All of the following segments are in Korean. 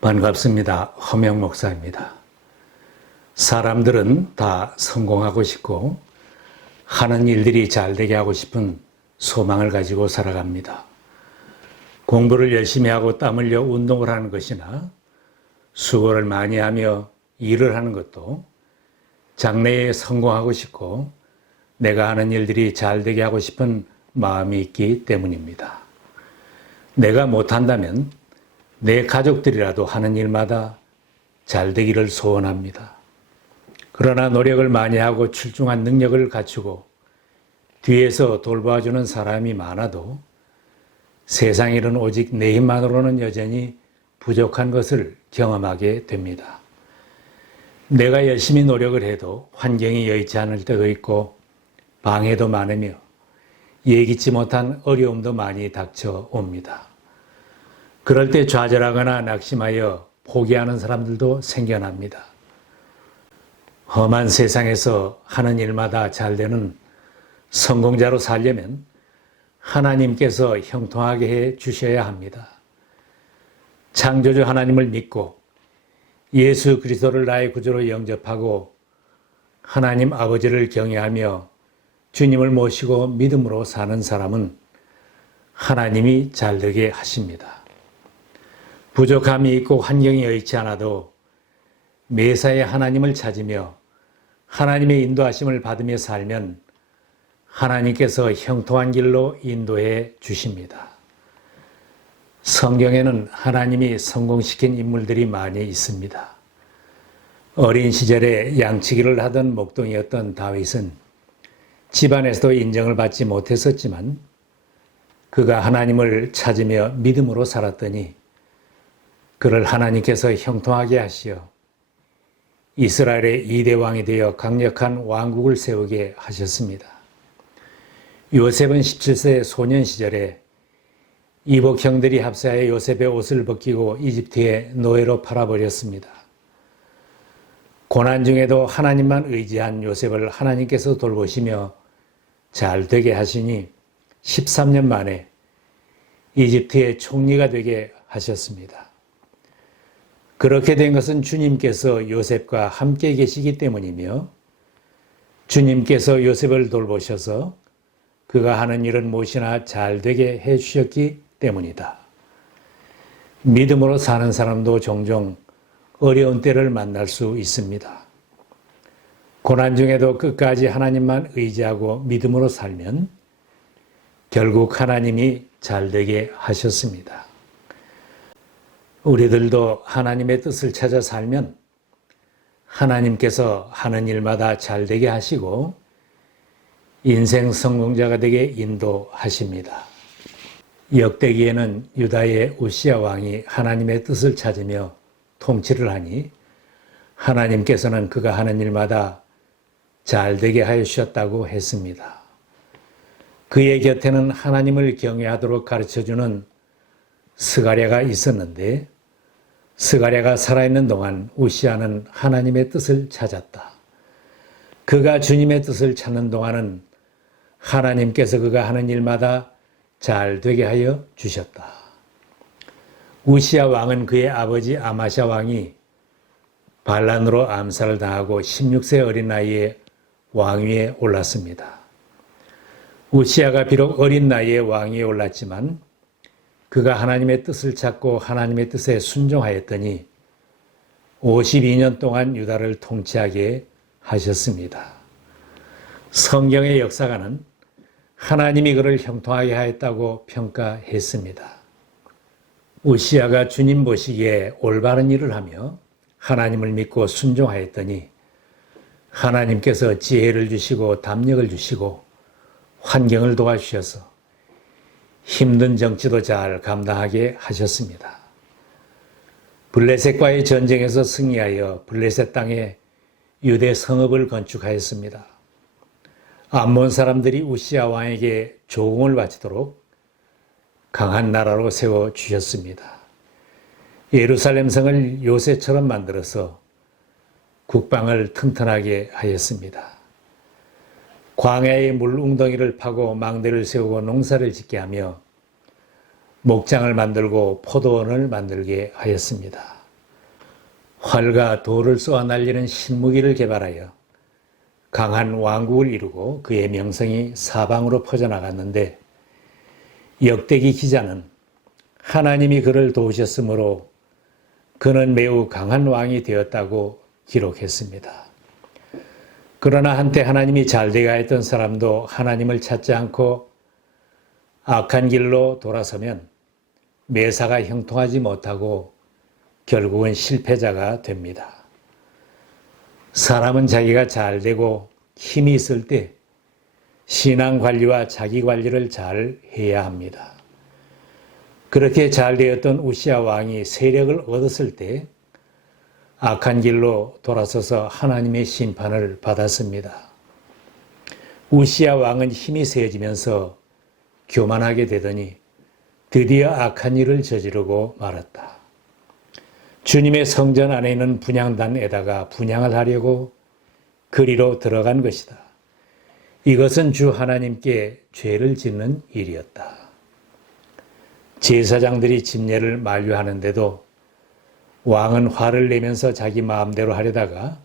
반갑습니다. 허명 목사입니다. 사람들은 다 성공하고 싶고 하는 일들이 잘 되게 하고 싶은 소망을 가지고 살아갑니다. 공부를 열심히 하고 땀 흘려 운동을 하는 것이나 수고를 많이 하며 일을 하는 것도 장래에 성공하고 싶고 내가 하는 일들이 잘 되게 하고 싶은 마음이 있기 때문입니다. 내가 못한다면 내 가족들이라도 하는 일마다 잘 되기를 소원합니다. 그러나 노력을 많이 하고 출중한 능력을 갖추고 뒤에서 돌봐주는 사람이 많아도 세상 일은 오직 내 힘만으로는 여전히 부족한 것을 경험하게 됩니다. 내가 열심히 노력을 해도 환경이 여의치 않을 때도 있고 방해도 많으며 예기치 못한 어려움도 많이 닥쳐옵니다. 그럴 때 좌절하거나 낙심하여 포기하는 사람들도 생겨납니다. 험한 세상에서 하는 일마다 잘 되는 성공자로 살려면 하나님께서 형통하게 해 주셔야 합니다. 창조주 하나님을 믿고 예수 그리스도를 나의 구주로 영접하고 하나님 아버지를 경외하며 주님을 모시고 믿음으로 사는 사람은 하나님이 잘되게 하십니다. 부족함이 있고 환경이 여의치 않아도 매사에 하나님을 찾으며 하나님의 인도하심을 받으며 살면 하나님께서 형통한 길로 인도해 주십니다. 성경에는 하나님이 성공시킨 인물들이 많이 있습니다. 어린 시절에 양치기를 하던 목동이었던 다윗은 집안에서도 인정을 받지 못했었지만 그가 하나님을 찾으며 믿음으로 살았더니 그를 하나님께서 형통하게 하시어 이스라엘의 2대 왕이 되어 강력한 왕국을 세우게 하셨습니다. 요셉은 17세 소년 시절에 이복 형들이 합사하여 요셉의 옷을 벗기고 이집트에 노예로 팔아버렸습니다. 고난 중에도 하나님만 의지한 요셉을 하나님께서 돌보시며 잘 되게 하시니 13년 만에 이집트의 총리가 되게 하셨습니다. 그렇게 된 것은 주님께서 요셉과 함께 계시기 때문이며 주님께서 요셉을 돌보셔서 그가 하는 일은 무엇이나 잘 되게 해 주셨기 때문이다. 믿음으로 사는 사람도 종종 어려운 때를 만날 수 있습니다. 고난 중에도 끝까지 하나님만 의지하고 믿음으로 살면 결국 하나님이 잘 되게 하셨습니다. 우리들도 하나님의 뜻을 찾아 살면 하나님께서 하는 일마다 잘 되게 하시고 인생 성공자가 되게 인도하십니다. 역대기에는 유다의 우시야 왕이 하나님의 뜻을 찾으며 통치를 하니 하나님께서는 그가 하는 일마다 잘 되게 하여 주셨다고 했습니다. 그의 곁에는 하나님을 경외하도록 가르쳐주는 스가랴가 있었는데 스가랴가 살아있는 동안 우시야는 하나님의 뜻을 찾았다. 그가 주님의 뜻을 찾는 동안은 하나님께서 그가 하는 일마다 잘 되게 하여 주셨다. 우시야 왕은 그의 아버지 아마샤 왕이 반란으로 암살을 당하고 16세 어린 나이에 왕위에 올랐습니다. 우시야가 비록 어린 나이에 왕위에 올랐지만 그가 하나님의 뜻을 찾고 하나님의 뜻에 순종하였더니 52년 동안 유다를 통치하게 하셨습니다. 성경의 역사가는 하나님이 그를 형통하게 하였다고 평가했습니다. 우시야가 주님 보시기에 올바른 일을 하며 하나님을 믿고 순종하였더니 하나님께서 지혜를 주시고 담력을 주시고 환경을 도와주셔서 힘든 정치도 잘 감당하게 하셨습니다. 블레셋과의 전쟁에서 승리하여 블레셋 땅에 유대 성읍을 건축하였습니다. 암몬 사람들이 우시야 왕에게 조공을 바치도록 강한 나라로 세워주셨습니다. 예루살렘 성을 요새처럼 만들어서 국방을 튼튼하게 하였습니다. 광야의 물웅덩이를 파고 망대를 세우고 농사를 짓게 하며 목장을 만들고 포도원을 만들게 하였습니다. 활과 돌을 쏘아 날리는 신무기를 개발하여 강한 왕국을 이루고 그의 명성이 사방으로 퍼져나갔는데 역대기 기자는 하나님이 그를 도우셨으므로 그는 매우 강한 왕이 되었다고 기록했습니다. 그러나 한때 하나님이 잘되게 하였던 사람도 하나님을 찾지 않고 악한 길로 돌아서면 매사가 형통하지 못하고 결국은 실패자가 됩니다. 사람은 자기가 잘되고 힘이 있을 때 신앙 관리와 자기 관리를 잘 해야 합니다. 그렇게 잘 되었던 우시야 왕이 세력을 얻었을 때 악한 길로 돌아서서 하나님의 심판을 받았습니다. 우시야 왕은 힘이 세지면서 교만하게 되더니 드디어 악한 일을 저지르고 말았다. 주님의 성전 안에 있는 분향단에다가 분향을 하려고 그리로 들어간 것이다. 이것은 주 하나님께 죄를 짓는 일이었다. 제사장들이 집례를 만류하는데도 왕은 화를 내면서 자기 마음대로 하려다가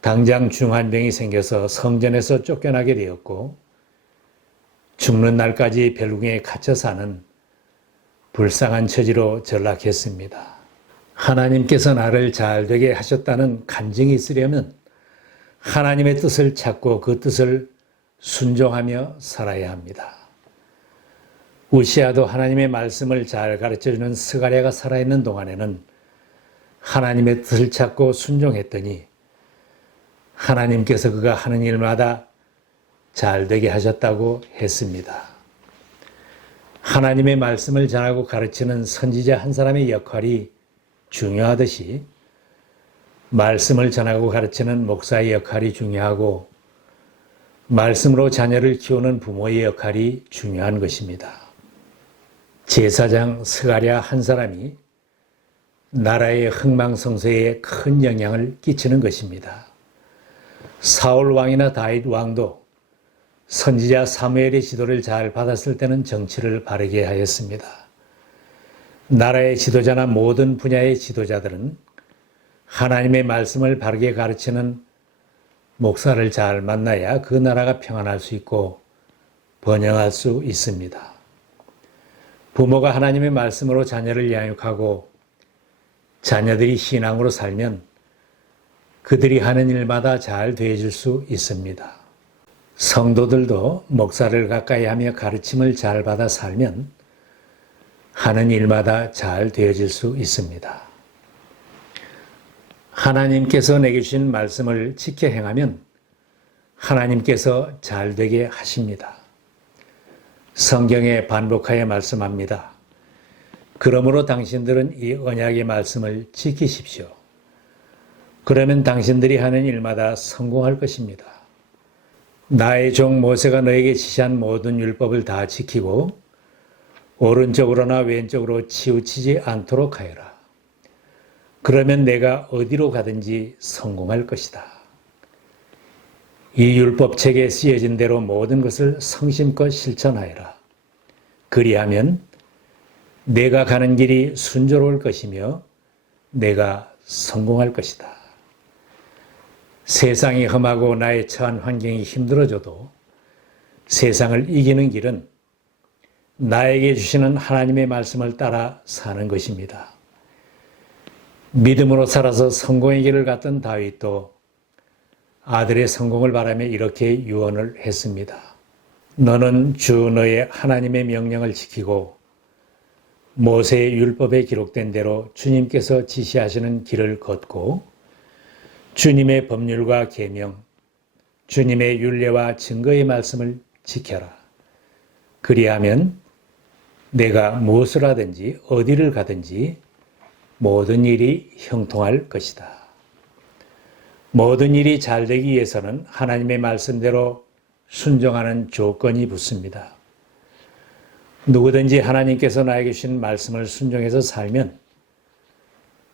당장 중환병이 생겨서 성전에서 쫓겨나게 되었고 죽는 날까지 별궁에 갇혀 사는 불쌍한 처지로 전락했습니다. 하나님께서 나를 잘되게 하셨다는 간증이 있으려면 하나님의 뜻을 찾고 그 뜻을 순종하며 살아야 합니다. 우시야도 하나님의 말씀을 잘 가르쳐주는 스가랴가 살아있는 동안에는 하나님의 뜻을 찾고 순종했더니 하나님께서 그가 하는 일마다 잘되게 하셨다고 했습니다. 하나님의 말씀을 전하고 가르치는 선지자 한 사람의 역할이 중요하듯이 말씀을 전하고 가르치는 목사의 역할이 중요하고 말씀으로 자녀를 키우는 부모의 역할이 중요한 것입니다. 제사장 스가랴 한 사람이 나라의 흥망성쇠에 큰 영향을 끼치는 것입니다. 사울 왕이나 다윗 왕도 선지자 사무엘의 지도를 잘 받았을 때는 정치를 바르게 하였습니다. 나라의 지도자나 모든 분야의 지도자들은 하나님의 말씀을 바르게 가르치는 목사를 잘 만나야 그 나라가 평안할 수 있고 번영할 수 있습니다. 부모가 하나님의 말씀으로 자녀를 양육하고 자녀들이 신앙으로 살면 그들이 하는 일마다 잘 되어질 수 있습니다. 성도들도 목사를 가까이 하며 가르침을 잘 받아 살면 하는 일마다 잘 되어질 수 있습니다. 하나님께서 내게 주신 말씀을 지켜 행하면 하나님께서 잘 되게 하십니다. 성경에 반복하여 말씀합니다. 그러므로 당신들은 이 언약의 말씀을 지키십시오. 그러면 당신들이 하는 일마다 성공할 것입니다. 나의 종 모세가 너에게 지시한 모든 율법을 다 지키고 오른쪽으로나 왼쪽으로 치우치지 않도록 하여라. 그러면 내가 어디로 가든지 성공할 것이다. 이 율법책에 쓰여진 대로 모든 것을 성심껏 실천하여라. 그리하면 내가 가는 길이 순조로울 것이며 내가 성공할 것이다. 세상이 험하고 나의 처한 환경이 힘들어져도 세상을 이기는 길은 나에게 주시는 하나님의 말씀을 따라 사는 것입니다. 믿음으로 살아서 성공의 길을 갔던 다윗도 아들의 성공을 바라며 이렇게 유언을 했습니다. 너는 주 너의 하나님의 명령을 지키고 모세의 율법에 기록된 대로 주님께서 지시하시는 길을 걷고 주님의 법률과 계명, 주님의 율례와 증거의 말씀을 지켜라. 그리하면 내가 무엇을 하든지 어디를 가든지 모든 일이 형통할 것이다. 모든 일이 잘 되기 위해서는 하나님의 말씀대로 순종하는 조건이 붙습니다. 누구든지 하나님께서 나에게 주신 말씀을 순종해서 살면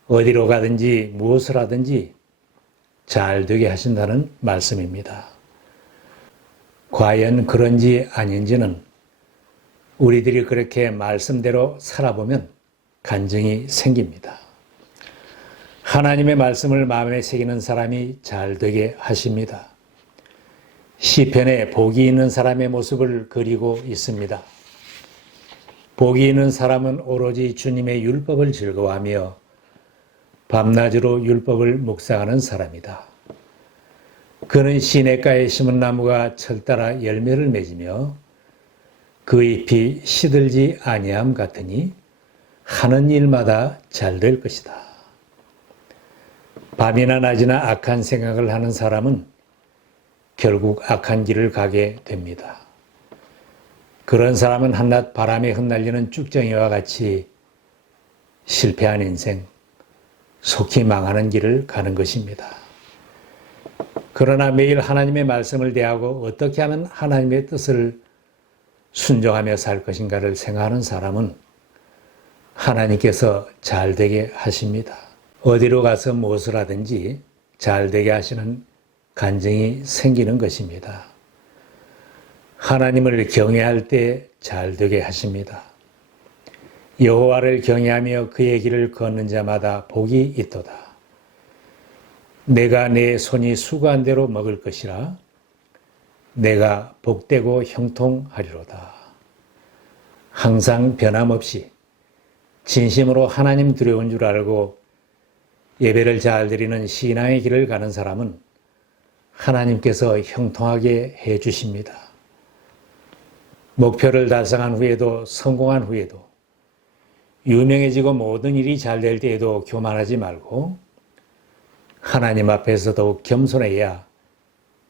어디로 가든지 무엇을 하든지 잘 되게 하신다는 말씀입니다. 과연 그런지 아닌지는 우리들이 그렇게 말씀대로 살아보면 간증이 생깁니다. 하나님의 말씀을 마음에 새기는 사람이 잘 되게 하십니다. 시편에 복이 있는 사람의 모습을 그리고 있습니다. 복이 있는 사람은 오로지 주님의 율법을 즐거워하며 밤낮으로 율법을 묵상하는 사람이다. 그는 시냇가에 심은 나무가 철따라 열매를 맺으며 그 잎이 시들지 아니함 같으니 하는 일마다 잘 될 것이다. 밤이나 낮이나 악한 생각을 하는 사람은 결국 악한 길을 가게 됩니다. 그런 사람은 한낮 바람에 흩날리는 쭉정이와 같이 실패한 인생, 속히 망하는 길을 가는 것입니다. 그러나 매일 하나님의 말씀을 대하고 어떻게 하면 하나님의 뜻을 순종하며 살 것인가를 생각하는 사람은 하나님께서 잘 되게 하십니다. 어디로 가서 무엇을 하든지 잘 되게 하시는 간증이 생기는 것입니다. 하나님을 경외할 때 잘 되게 하십니다. 여호와를 경외하며 그의 길을 걷는 자마다 복이 있도다. 내가 내 손이 수고한 대로 먹을 것이라 내가 복되고 형통하리로다. 항상 변함없이 진심으로 하나님 두려운 줄 알고 예배를 잘 드리는 신앙의 길을 가는 사람은 하나님께서 형통하게 해 주십니다. 목표를 달성한 후에도 성공한 후에도 유명해지고 모든 일이 잘 될 때에도 교만하지 말고 하나님 앞에서 더욱 겸손해야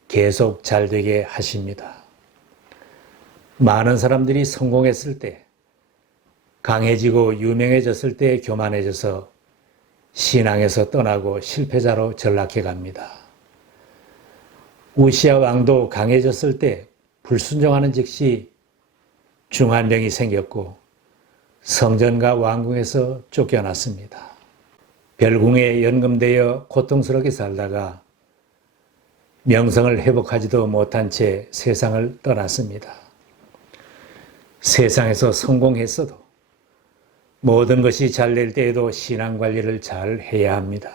계속 잘 되게 하십니다. 많은 사람들이 성공했을 때, 강해지고 유명해졌을 때 교만해져서 신앙에서 떠나고 실패자로 전락해 갑니다. 우시아 왕도 강해졌을 때 불순종하는 즉시 중환병이 생겼고 성전과 왕궁에서 쫓겨났습니다. 별궁에 연금되어 고통스럽게 살다가 명성을 회복하지도 못한 채 세상을 떠났습니다. 세상에서 성공했어도 모든 것이 잘 될 때에도 신앙 관리를 잘 해야 합니다.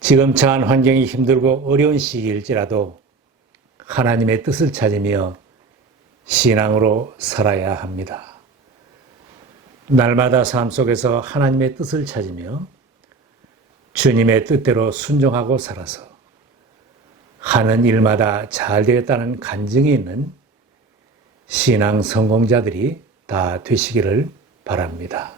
지금 처한 환경이 힘들고 어려운 시기일지라도 하나님의 뜻을 찾으며 신앙으로 살아야 합니다. 날마다 삶 속에서 하나님의 뜻을 찾으며 주님의 뜻대로 순종하고 살아서 하는 일마다 잘 되었다는 간증이 있는 신앙 성공자들이 다 되시기를 바랍니다.